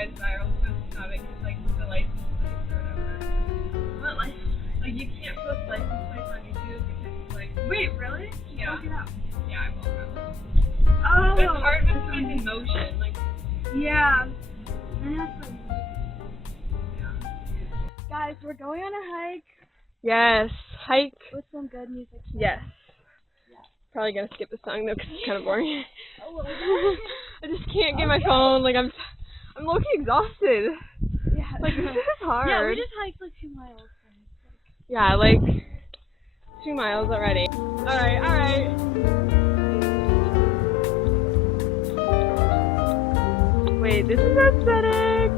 guys viral post having like the license plates or whatever. What license? Like you can't post license plates on YouTube because it's like. Wait, really? Yeah. Look it up. Yeah, I will probably. Oh. But it's hard when something's in motion, like. Yeah. It has to. Yeah. Guys, we're going on a hike. Yes, hike. With some good music. Yes. Probably gonna skip the song though because it's kind of boring. I just can't get my phone. Like I'm low-key exhausted. Yeah. Like this is hard. Yeah, we just hiked like 2 miles. Yeah, like 2 miles already. All right. Wait, this is aesthetic.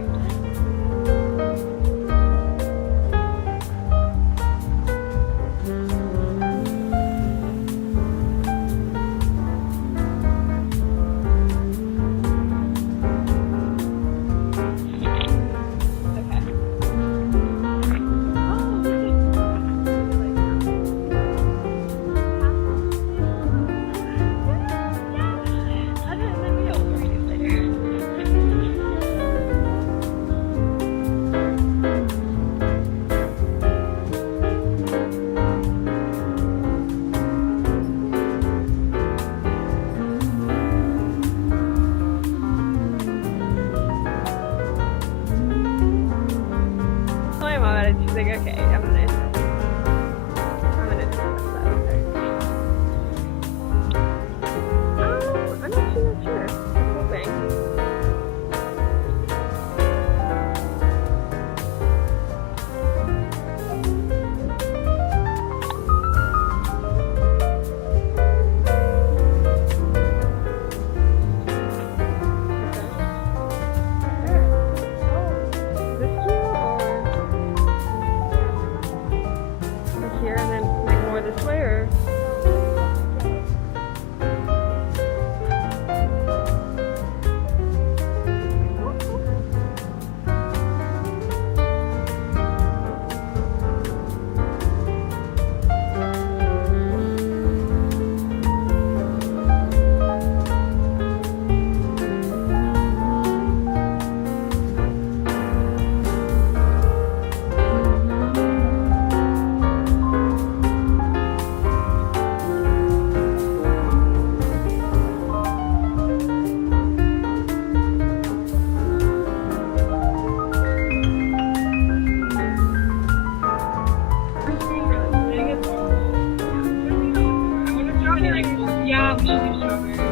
She's like, okay, I'm gonna do that. I'm actually not sure. I'm hoping. Here and then like more this way, or Yeah, we should do strawberries.